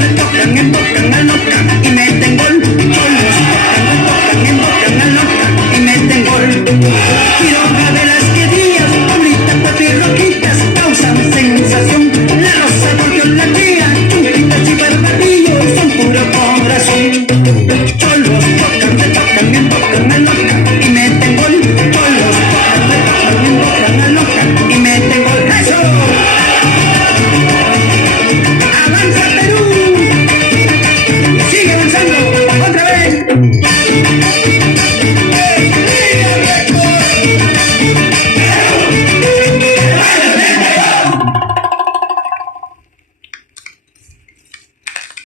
retocan, embocan, alocan y meten gol. Cholos tocan, retocan, embocan, alocan y meten gol. Quiroga de las Quedillas, Pablita, Papi, Roquitas causan sensación. La Rosa, Gorrión, la Tía, Chunquitas y Barbadillo son puro corazón.